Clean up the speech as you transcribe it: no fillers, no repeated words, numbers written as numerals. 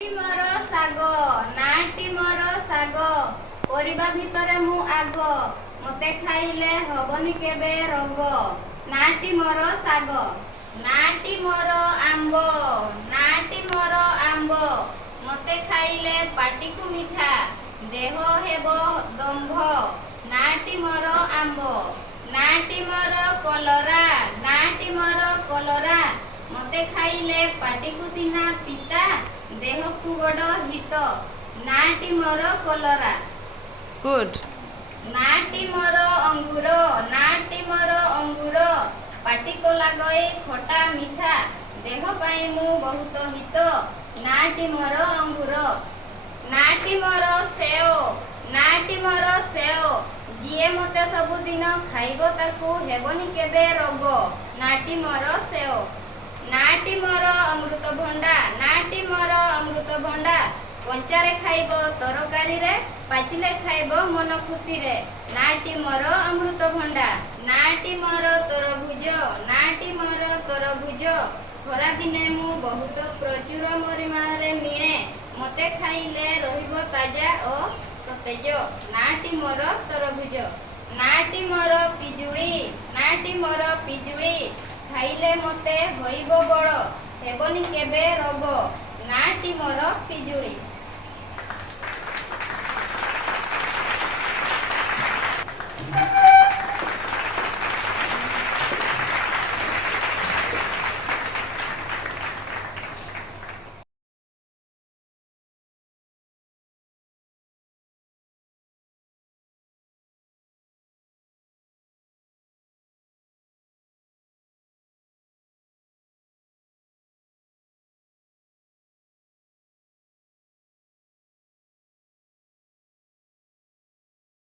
मोर साग नाटी मोर साग परिबा भितरे मु आग मते खाइले हबनी केबे रोग नाटी मोर साग नाटी मोर आंब मते खाइले पाटी को मिठा देह हेबो दंभ नाटी मोर आंब नाटी मोर कलरा मते खाइले पाटी को सिना पिता देह को बड़ हित नाटी मोर कलरा गुड नाटी मोर अंगूर पाटी को लागई खटा मिठा देह पाई मु बहुत हित नाटी मोर अंगूर नाटी मोर सेओ जिए मते सबुदिन खाइबो ताकू हेबनी केबे रोग नाटी मोर सेओ नाटी मोर अमृतभंडा कंचारे खाइबो तरकारी रे पाचिले खाइबो मन खुशी रे नाटी मोर अमृतभंडा नाटी मोर तरभुज खरा दिने मु बहुत प्रचुर परिमाण रे मिणे मते खाइले रहिबो ताजा ओ सतेज नाटी मोर तरभुज नाटी मोर पिजुड़ी खाइले मते होइबो बड़ हेबनी केबे रोग नाटी मोर पिजुड़ी।